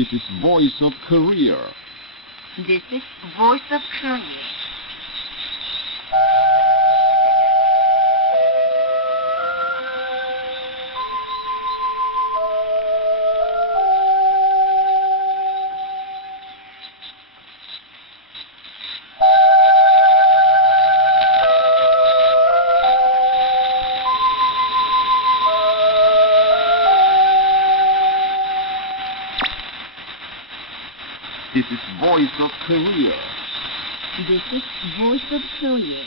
This is Voice of Korea. This is Voice of Korea. This is Voice of Korea. This is Voice of Korea.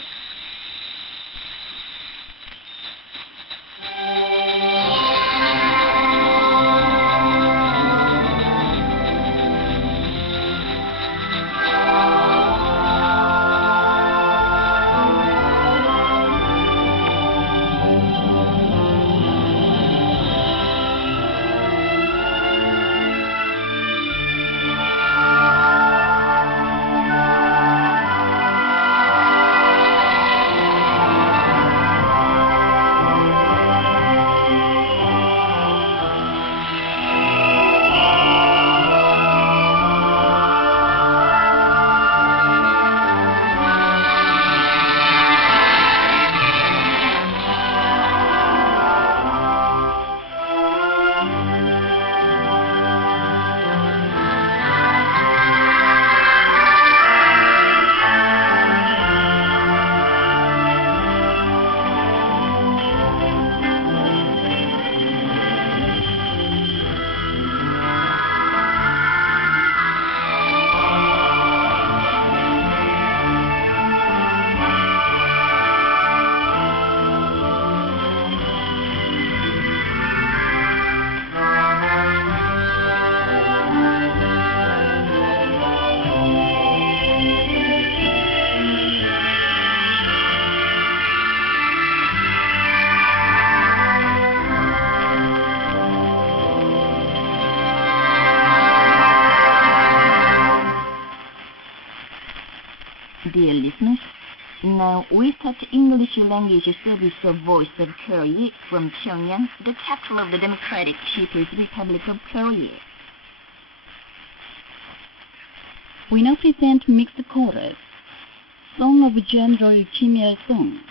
Dear listeners, now we start English language service of Voice of Korea from Pyongyang, the capital of the Democratic People's Republic of Korea. We now present mixed chorus, Song of General Kim Il-sung.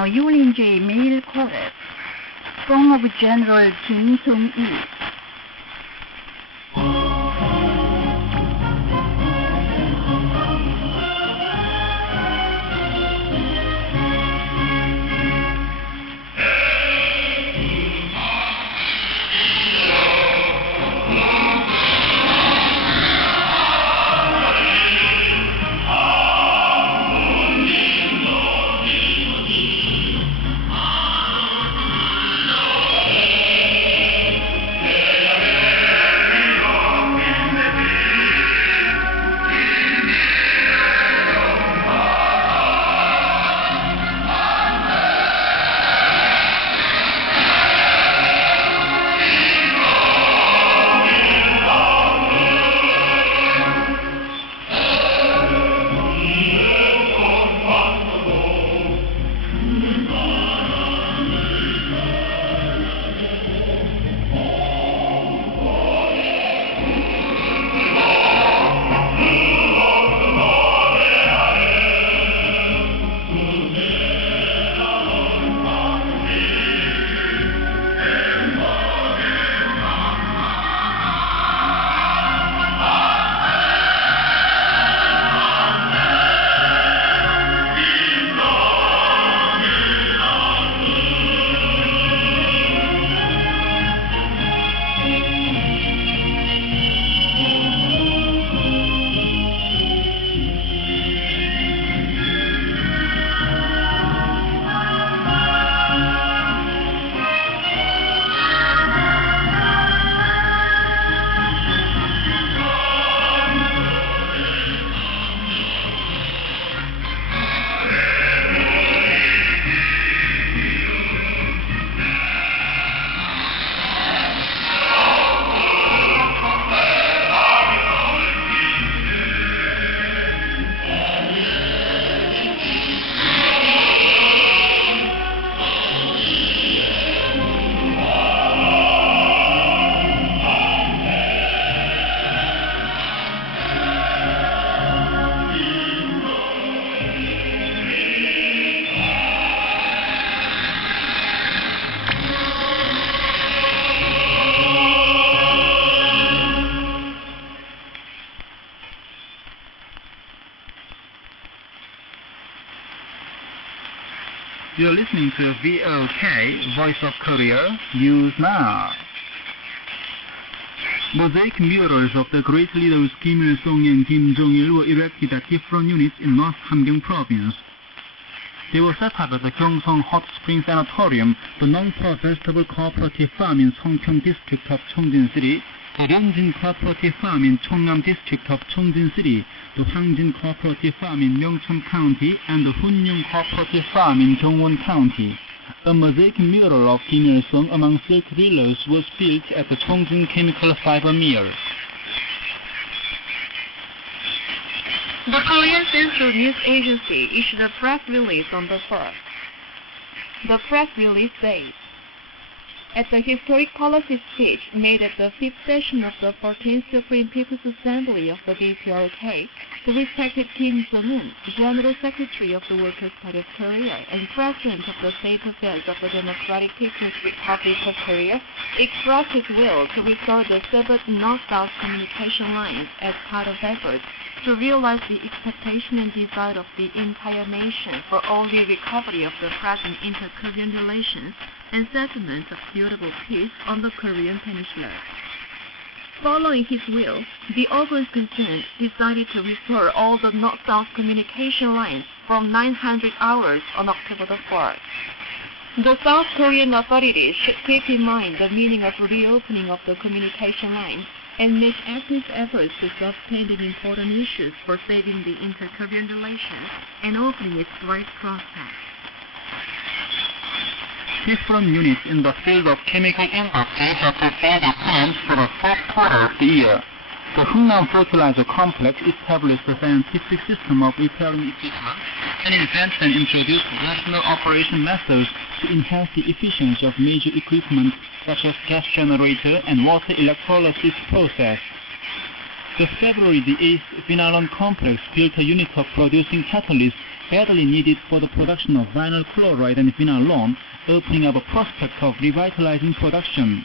Now you will enjoy male chorus, song of General Kim Song-il. You're listening to VOK, Voice of Korea, News Now. Mosaic murals of the great leaders Kim Il-sung and Kim Jong-il were erected at different units in North Hamgyong Province. They were set up at the Gyeongsong Hot Spring Sanatorium, the non-profit vegetable cooperative farm in Songpyeong District of Cheongjin City, the Ryongjin Cooperative Farm in Chongnam District of Cheongjin City, the Hwangjin Cooperative Farm in Myeongchon County, and the Hunyung Cooperative Farm in Gyeongwon County. A mosaic mural of Kim Il-sung among silk reelers was built at the Cheongjin Chemical Fiber Mill. The Korean Central News Agency issued a press release on the 1st. The press release says, at the historic policy speech made at the 5th session of the 14th Supreme People's Assembly of the DPRK, the respected Kim Jong-un, General Secretary of the Workers' Party of Korea and President of the State Affairs of the Democratic People's Republic of Korea, expressed his will to restore the severed North-South communication lines as part of efforts to realize the expectation and desire of the entire nation for orderly recovery of the present inter-Korean relations and settlement of durable peace on the Korean Peninsula. Following his will, the organs concerned decided to restore all the North-South communication lines from 900 hours on October the 4th. The South Korean authorities should keep in mind the meaning of reopening of the communication lines and make active efforts to solve pending important issues for saving the inter-Korean relations and opening its bright prospects. Different units in the field of chemical industry have prepared plans for the first quarter of the year. The Hungnam Fertilizer Complex established a scientific system of repairing equipment and invent and introduce rational operation methods to enhance the efficiency of major equipment such as gas generator and water electrolysis process. The February the 8th Violin Complex built a unit of producing catalysts badly needed for the production of vinyl chloride and phenolone, opening up a prospect of revitalizing production.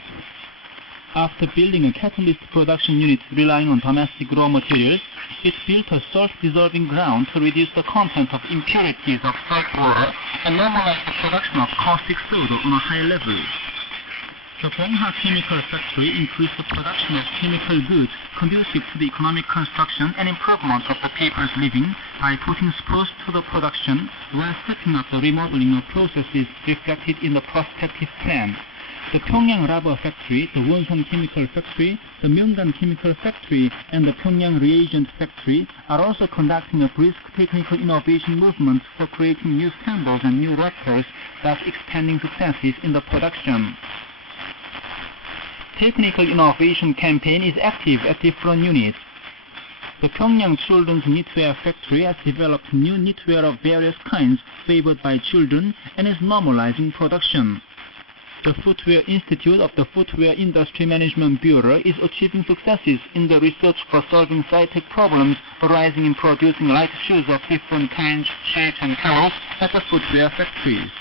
After building a catalyst production unit relying on domestic raw materials, it built a salt-dissolving ground to reduce the content of impurities of salt water and normalize the production of caustic soda on a high level. The Bongha Chemical Factory increased the production of chemical goods conducive to the economic construction and improvement of the people's living by putting spurs to the production while stepping up the remodeling of processes reflected in the prospective plan. The Pyongyang Rubber Factory, the Wonsan Chemical Factory, the Myeonggan Chemical Factory, and the Pyongyang Reagent Factory are also conducting a brisk technical innovation movement for creating new standards and new records, thus expanding successes in the production. Technical innovation campaign is active at different units. The Pyongyang Children's Knitwear Factory has developed new knitwear of various kinds favored by children and is normalizing production. The Footwear Institute of the Footwear Industry Management Bureau is achieving successes in the research for solving sci-tech problems arising in producing light shoes of different kinds, shapes, and colors at the footwear factories.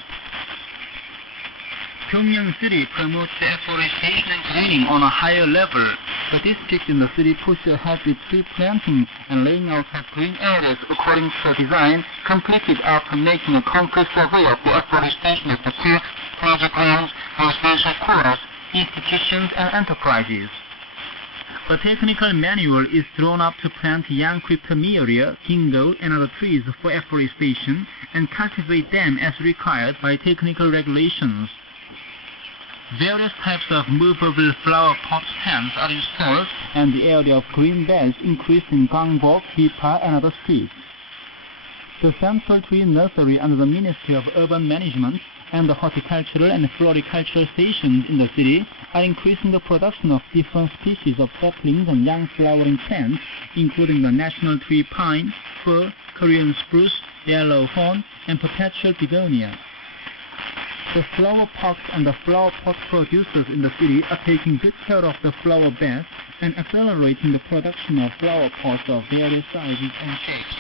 Pyongyang City promotes afforestation and greening on a higher level. The district in the city pushes ahead with tree planting and laying out of green areas according to a design completed after making a concrete survey of the afforestation of the city, project grounds, residential quarters, institutions, and enterprises. A technical manual is drawn up to plant young cryptomeria, gingo, and other trees for afforestation and cultivate them as required by technical regulations. Various types of movable flower pot stands are installed, and the area of green belts increased in Gangbok, Hipa, and other streets. The Central Tree Nursery under the Ministry of Urban Management and the horticultural and floricultural stations in the city are increasing the production of different species of saplings and young flowering plants, including the national tree pine, fir, Korean spruce, yellow thorn, and perpetual begonia. The flower parks and the flower pot producers in the city are taking good care of the flower beds and accelerating the production of flower pots of various sizes and shapes.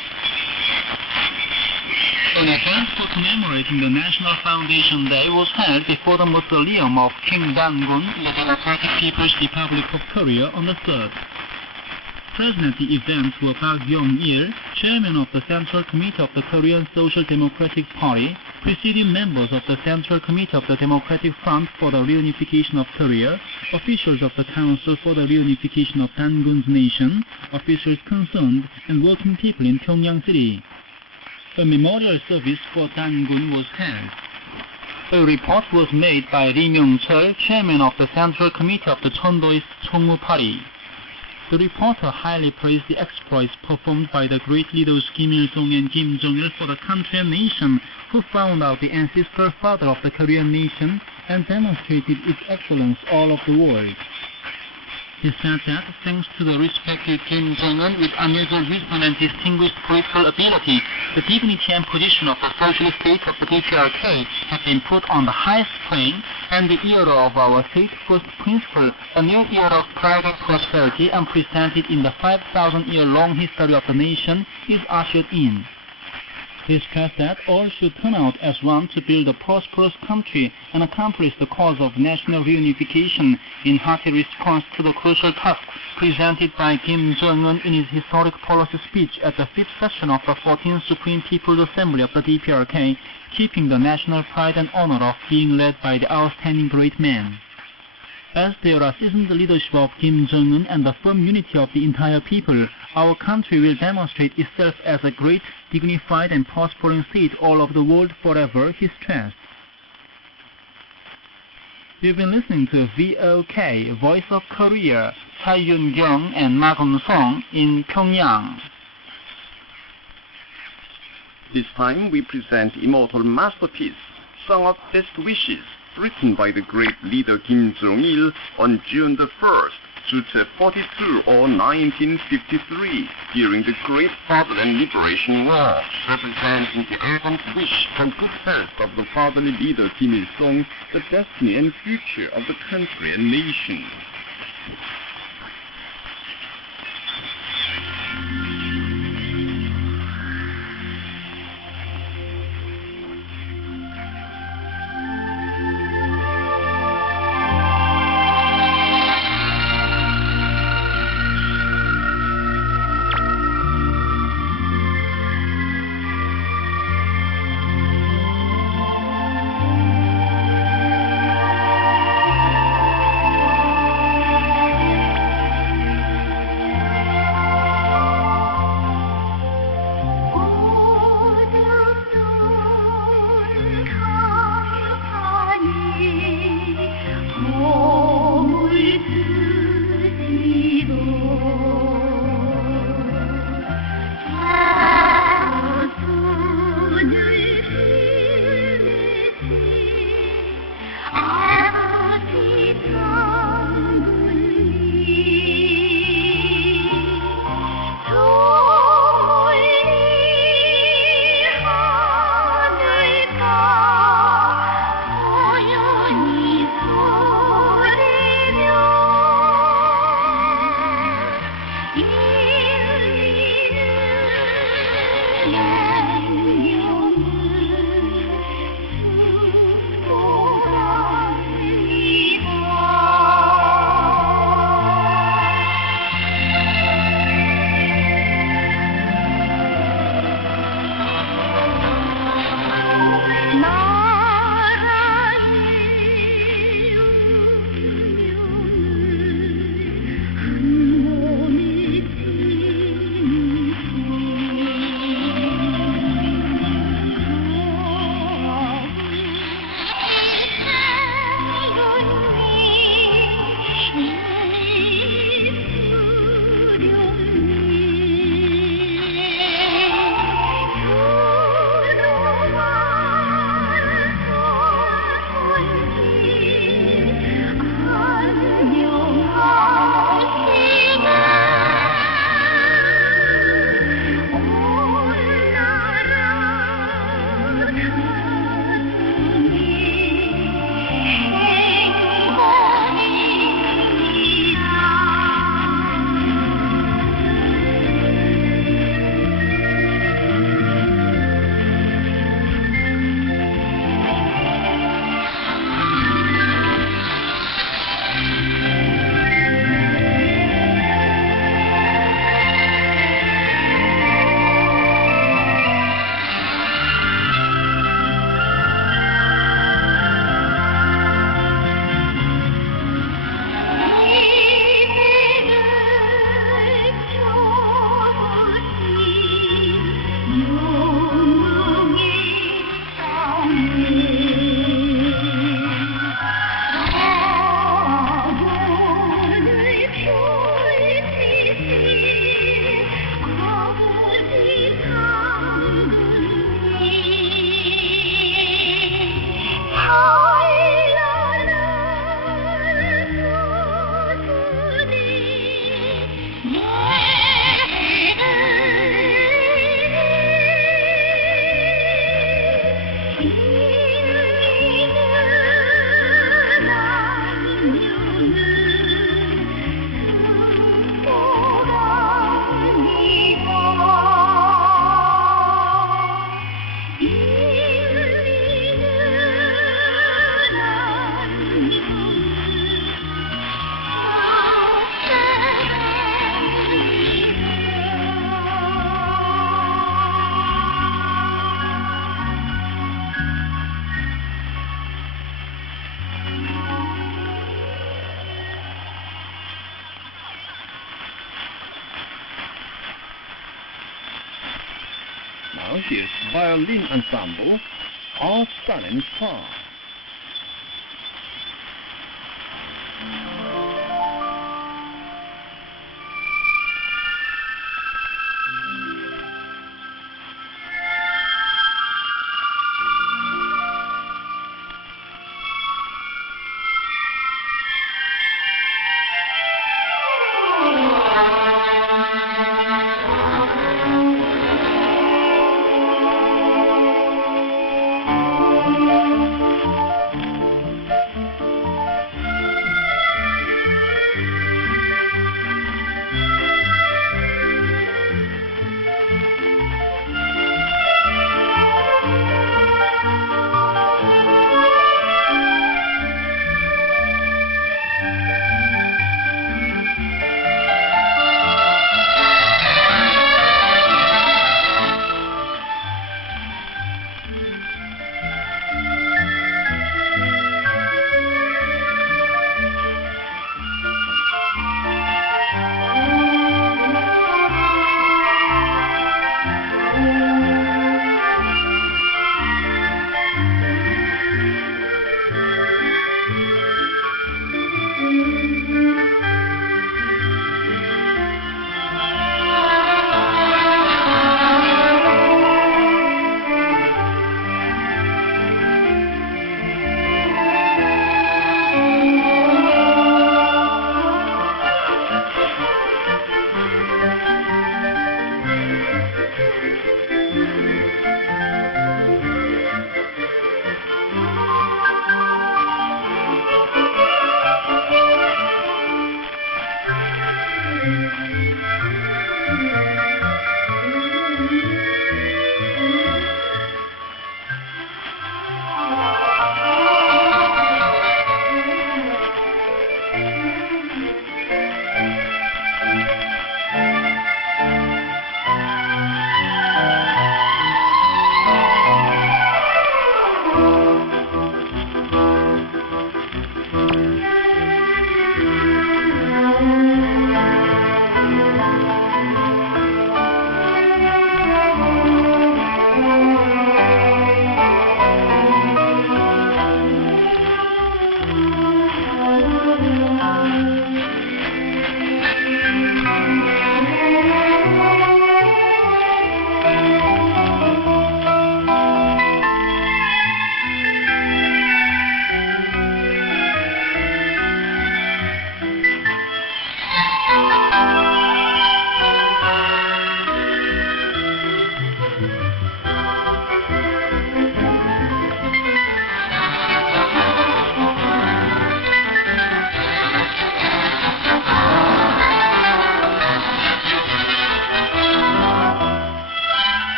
An event for commemorating the National Foundation Day was held before the mausoleum of King Dan-gun in the Democratic People's Republic of Korea on the 3rd. Present at the event were Park Yong-il, chairman of the Central Committee of the Korean Social Democratic Party, preceding members of the Central Committee of the Democratic Front for the Reunification of Korea, officials of the Council for the Reunification of Dan-gun's nation, officials concerned, and working people in Pyongyang City. A memorial service for Dan-gun was held. A report was made by Lee Myung-chul, chairman of the Central Committee of the Chondoist Chongmu Party. The reporter highly praised the exploits performed by the great leaders Kim Il-sung and Kim Jong-il for the country and nation, who found out the ancestral father of the Korean nation and demonstrated its excellence all over the world. He said that, thanks to the respected Kim Jong-un with unusual wisdom and distinguished political ability, the dignity and position of the socialist state of the DPRK have been put on the highest plane, and the era of our state-first principle, a new era of pride and prosperity unprecedented in the 5,000-year-long history of the nation, is ushered in. He stressed that all should turn out as one to build a prosperous country and accomplish the cause of national reunification in hearty response to the crucial task presented by Kim Jong-un in his historic policy speech at the 5th session of the 14th Supreme People's Assembly of the DPRK, keeping the national pride and honor of being led by the outstanding great man. As there are seasoned leadership of Kim Jong-un and the firm unity of the entire people, our country will demonstrate itself as a great, dignified and prospering state all over the world forever, he stressed. You've been listening to VOK, Voice of Korea, Chai Yun-kyung and Ma Gong-song in Pyongyang. This time we present Immortal Masterpiece, Song of Best Wishes, written by the great leader Kim Jong-il on June the 1st, Juche 42 or 1953, during the Great Fatherland Liberation War, representing the ardent wish for good health of the fatherly leader Kim Il-sung, the destiny and future of the country and nation. Now here's Violin Ensemble, All Sun and Star.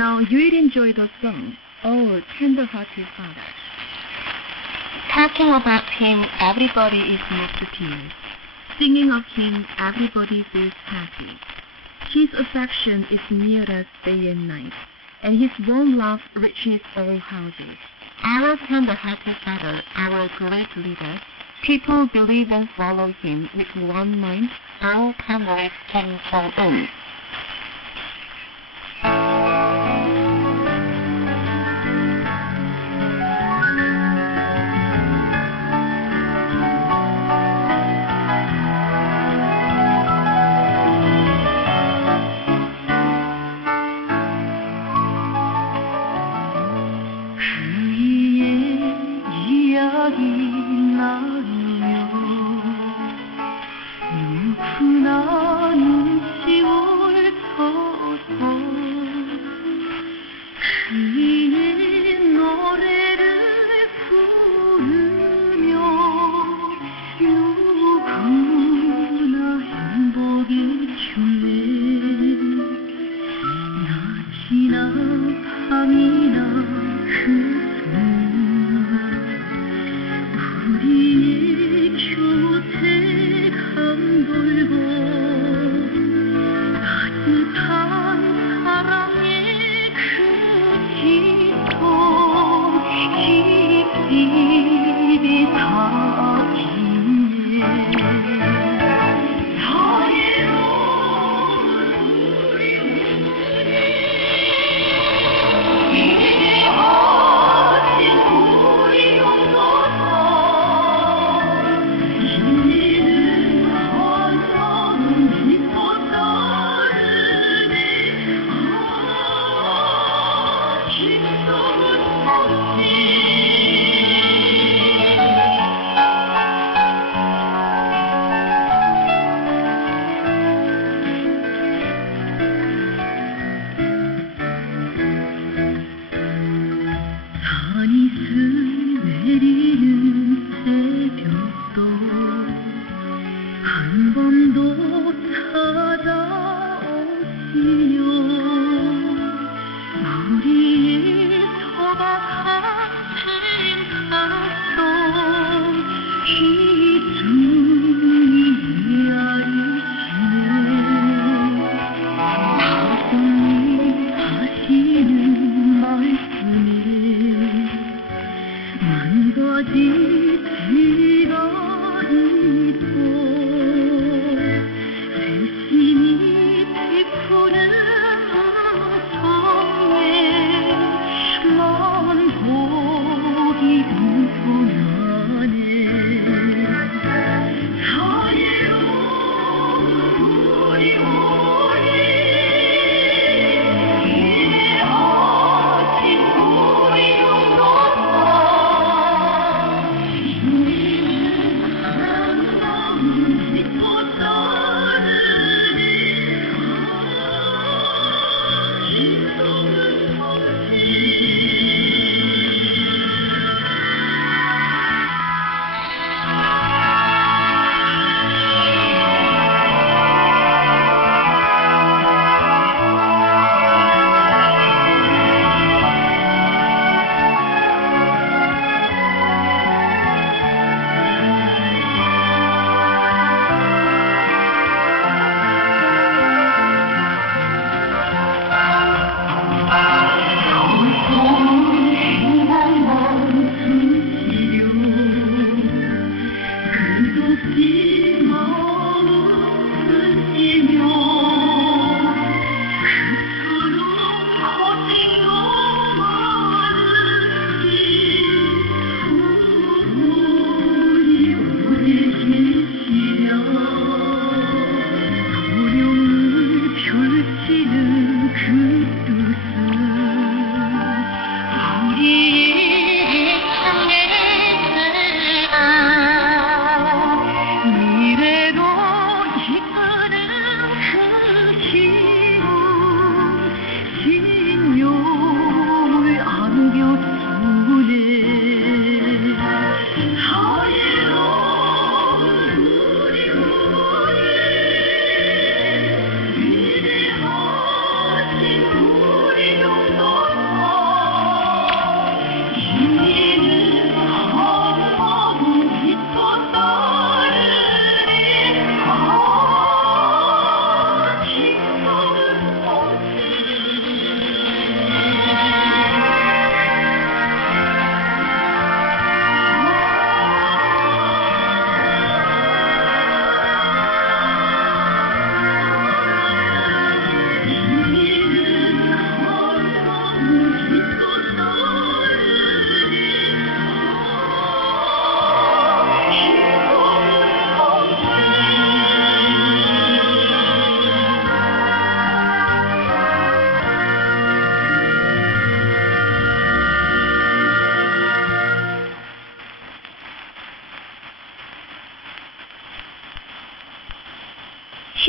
Now you will enjoy the song, Oh, Tender-Hearted Father. Talking about him, everybody is moved to tears. Singing of him, everybody feels happy. His affection is near us day and night, and his warm love reaches all houses. Our tender-hearted Father, our great leader, people believe and follow him with one mind, all comrades Kim Jong-un.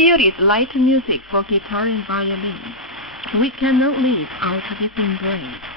Here is light music for guitar and violin. We cannot leave out this embrace.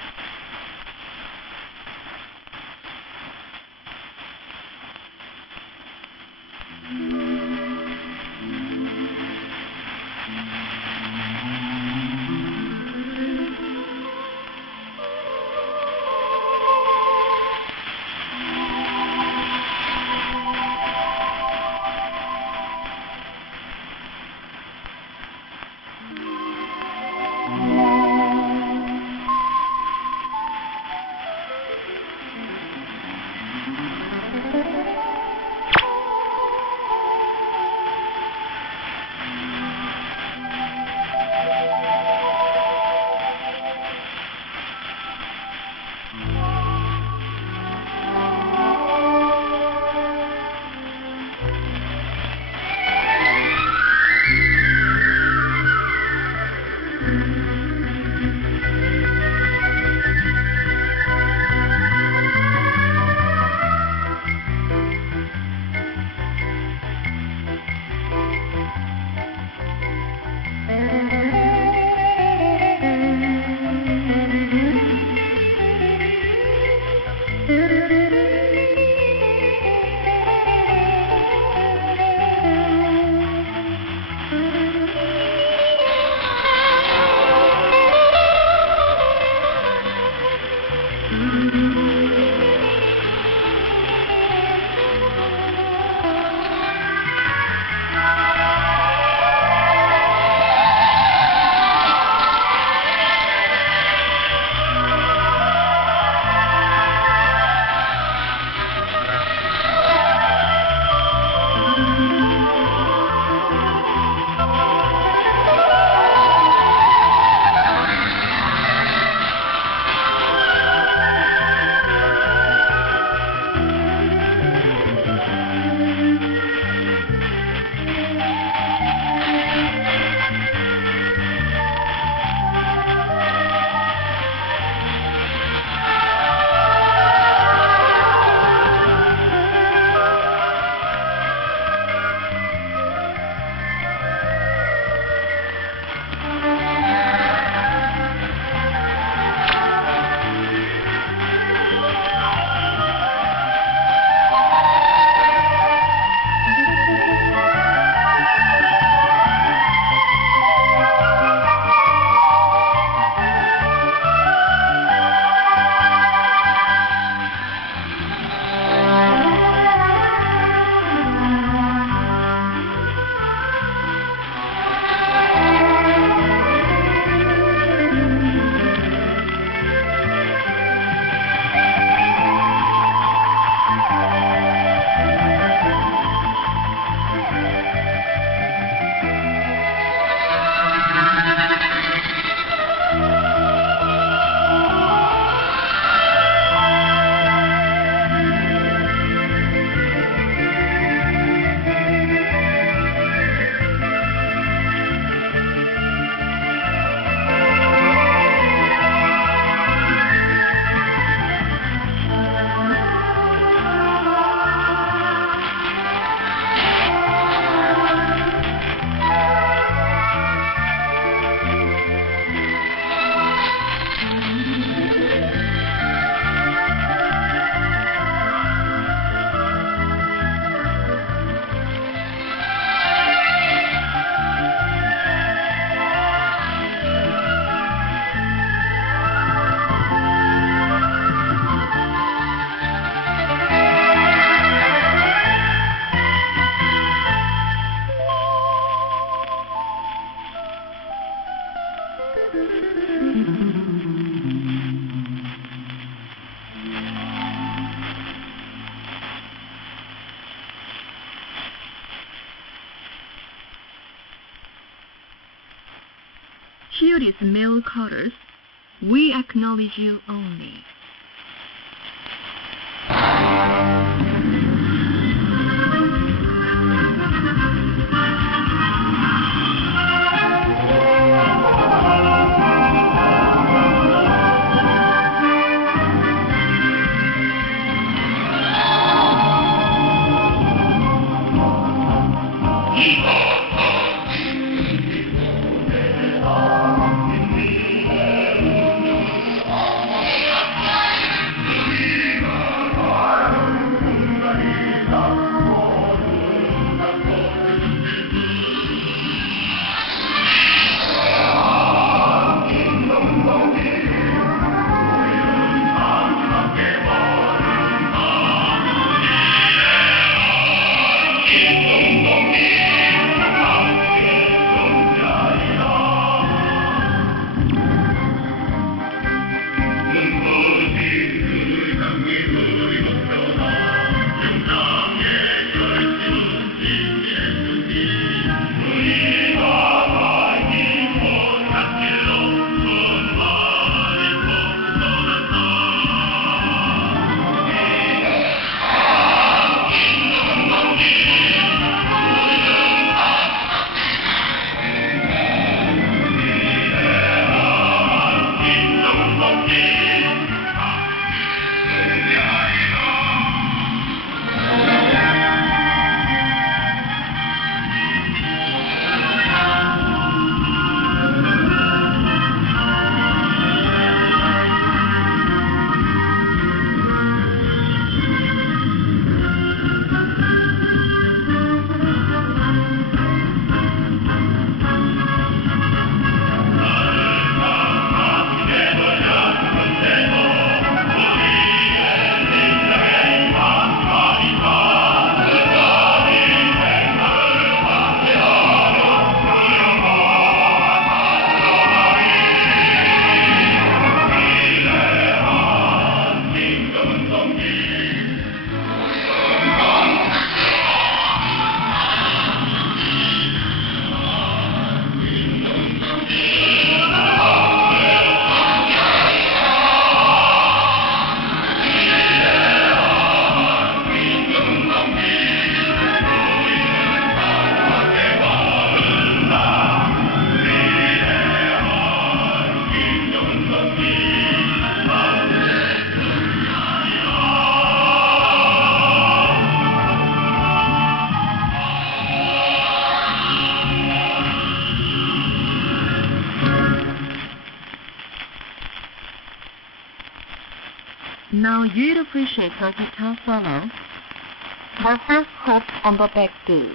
Here is male chorus. We acknowledge you only. Now you'd appreciate her guitar solo. The first chord on the back do.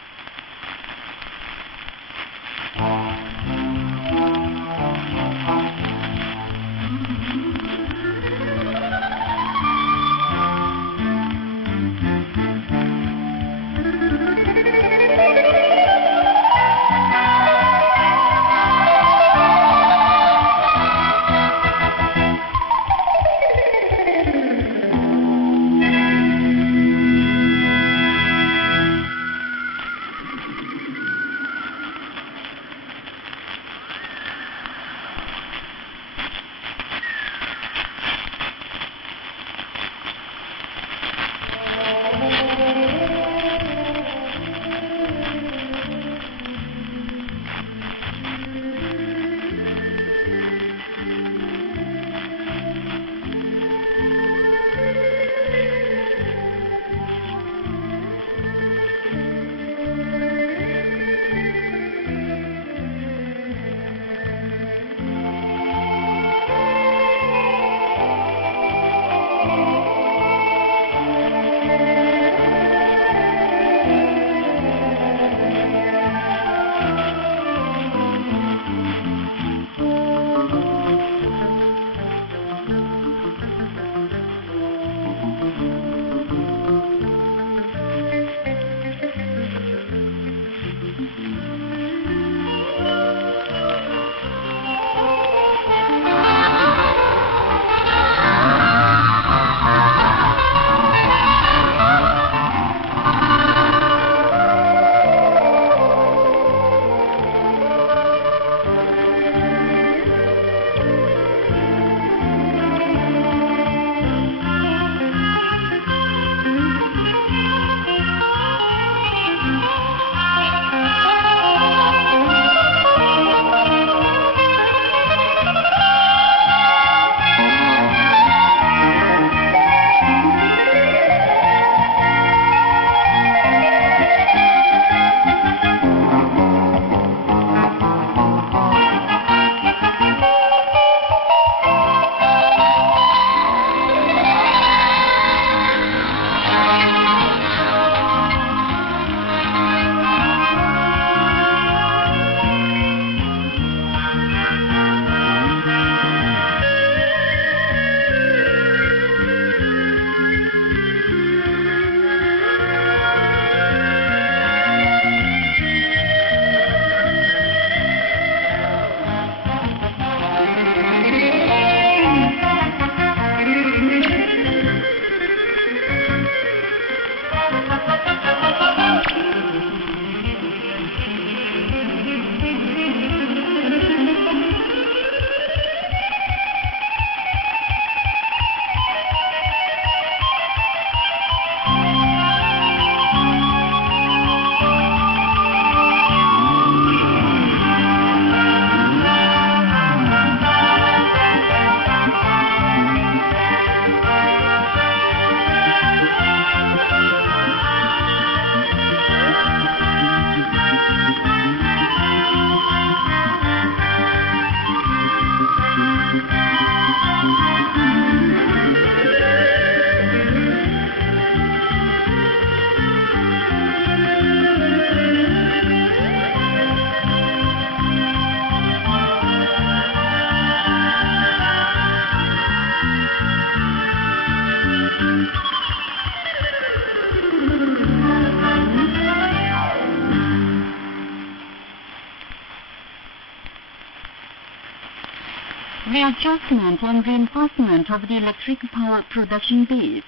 Readjustment and reinforcement of the electric power production base.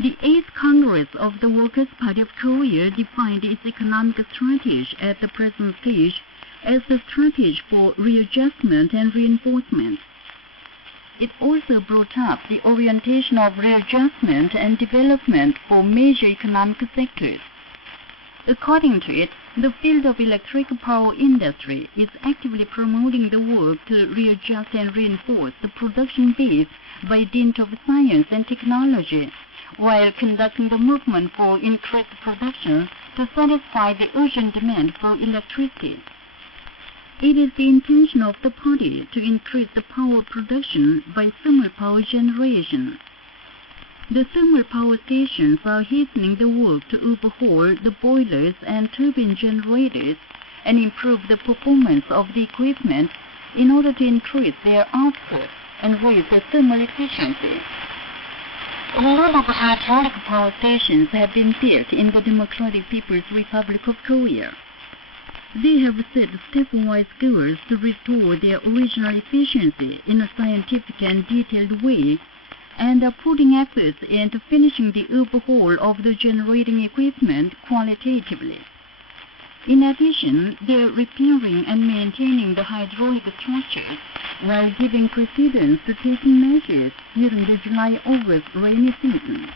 The 8th Congress of the Workers' Party of Korea defined its economic strategy at the present stage as the strategy for readjustment and reinforcement. It also brought up the orientation of readjustment and development for major economic sectors. According to it, the field of electric power industry is actively promoting the work to readjust and reinforce the production base by dint of science and technology, while conducting the movement for increased production to satisfy the urgent demand for electricity. It is the intention of the party to increase the power production by thermal power generation. The thermal power stations are hastening the work to overhaul the boilers and turbine generators and improve the performance of the equipment in order to increase their output and raise the thermal efficiency. A lot of hydraulic power stations have been built in the Democratic People's Republic of Korea. They have set stepwise goals to restore their original efficiency in a scientific and detailed way, and are putting efforts into finishing the overhaul of the generating equipment qualitatively. In addition, they are repairing and maintaining the hydraulic structures while giving precedence to taking measures during the July-August rainy season.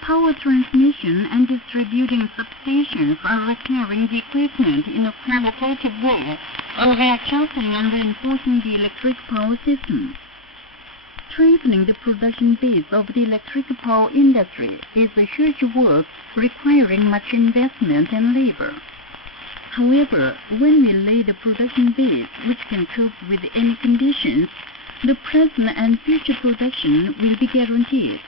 Power transmission and distributing substations are repairing the equipment in a qualitative way or readjusting and reinforcing the electric power system. Strengthening the production base of the electric power industry is a huge work requiring much investment and labor. However, when we lay the production base which can cope with any conditions, the present and future production will be guaranteed.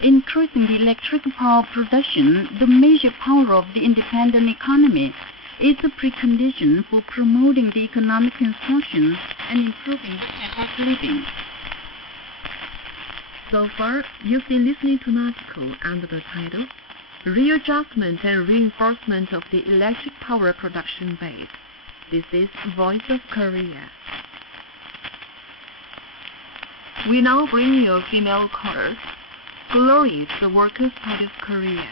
Increasing the electric power production, the major power of the independent economy, is a precondition for promoting the economic construction and improving the standard of living. So far, you've been listening to an article under the title Readjustment and Reinforcement of the Electric Power Production Base. This is Voice of Korea. We now bring you a female chorus, Glory to the Workers' Party of Korea.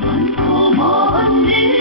많고 먼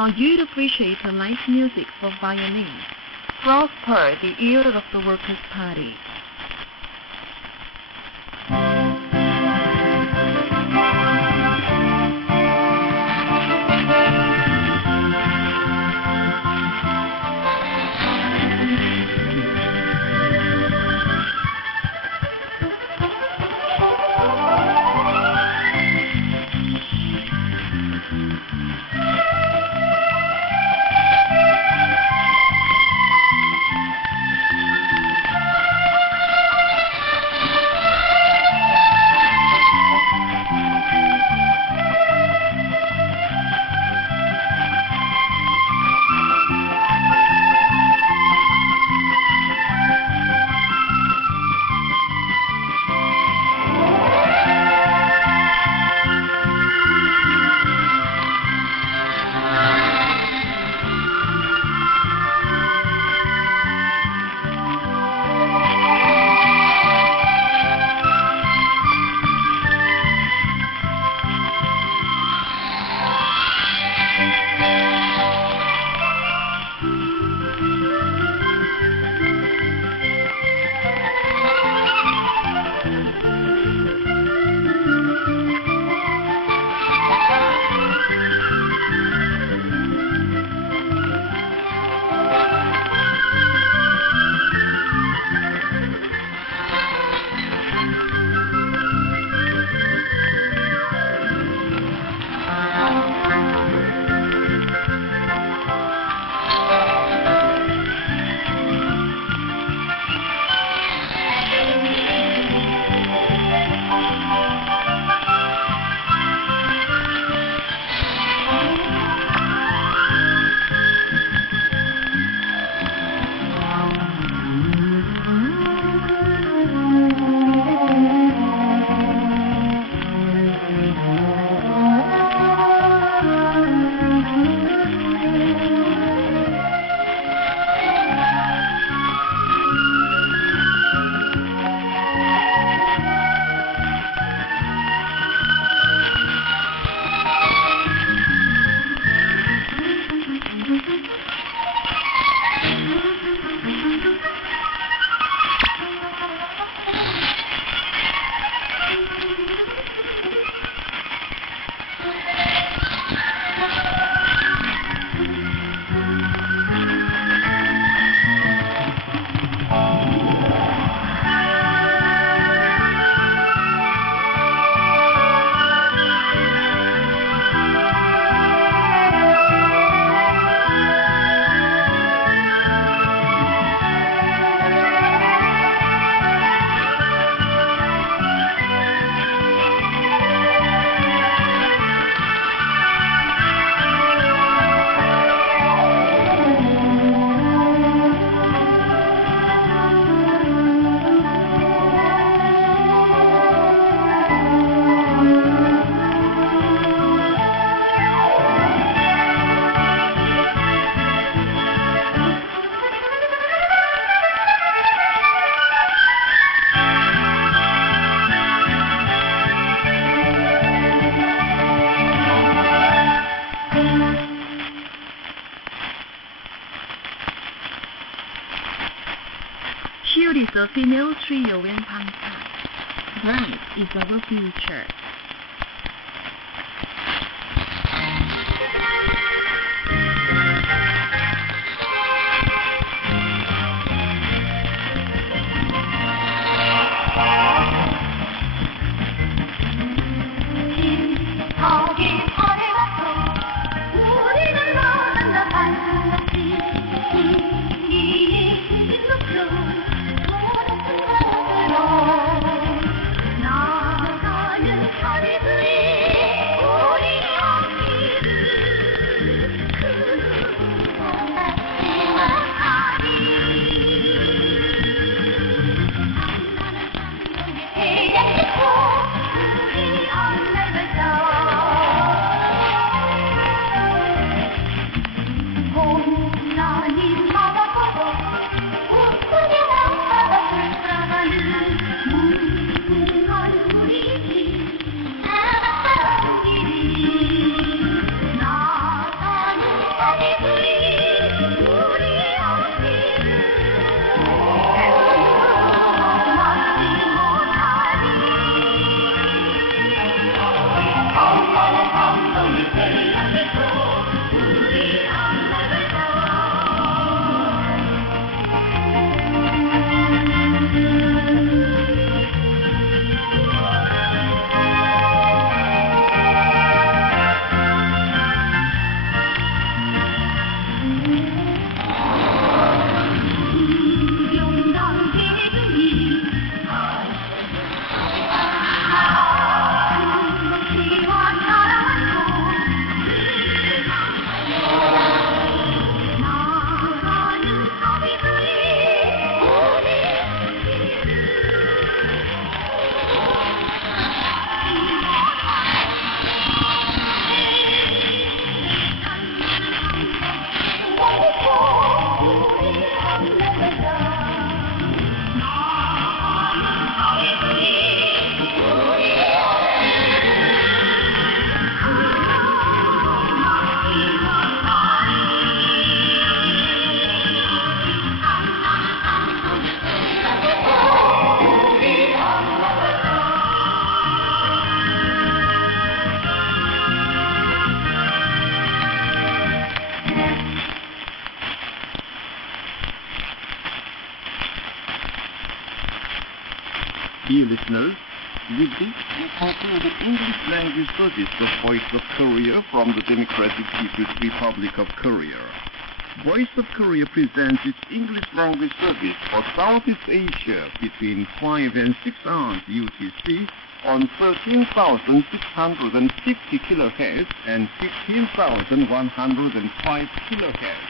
Now you'd appreciate the light music for violin. Prosper the ear of the Workers' Party. Cute is a female trio in Pangsa. Bright is our future. Dear listeners, with this, we conclude the English language service of Voice of Korea from the Democratic People's Republic of Korea. Voice of Korea presents its English language service for Southeast Asia between 5 and 6 hours UTC on 13,650 kHz and 15,105 kHz,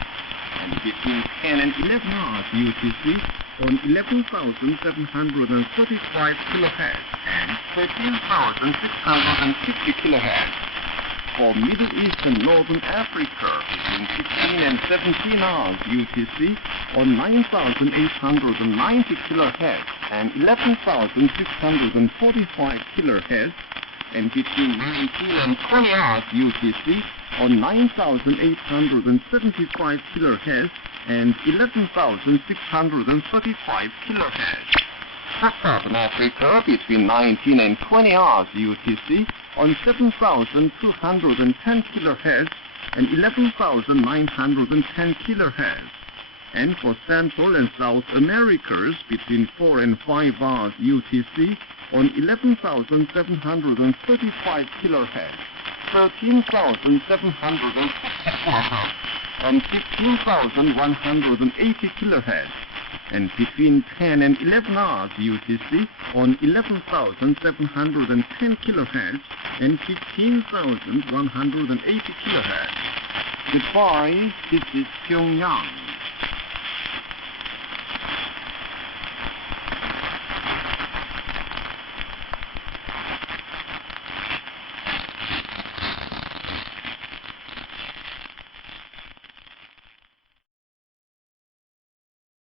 and between 10 and 11 hours UTC on 11,735 kHz and 13,650 kHz. For Middle East and Northern Africa between 16 and 17 hours UTC on 9,890 kHz and 11,645 kHz, and between 19 and 20 hours UTC on 9,875 kHz and 11,635 kHz. For Southern Africa between 19 and 20 hours UTC on 7,210 kHz and 11,910 kHz. And for Central and South Americas between 4 and 5 hours UTC on 11,735 kHz, 13,760 kHz, and 15,180 kHz, and between 10 and 11 hours UTC on 11,710 kHz and 15,180 kHz. Goodbye, this is Pyongyang.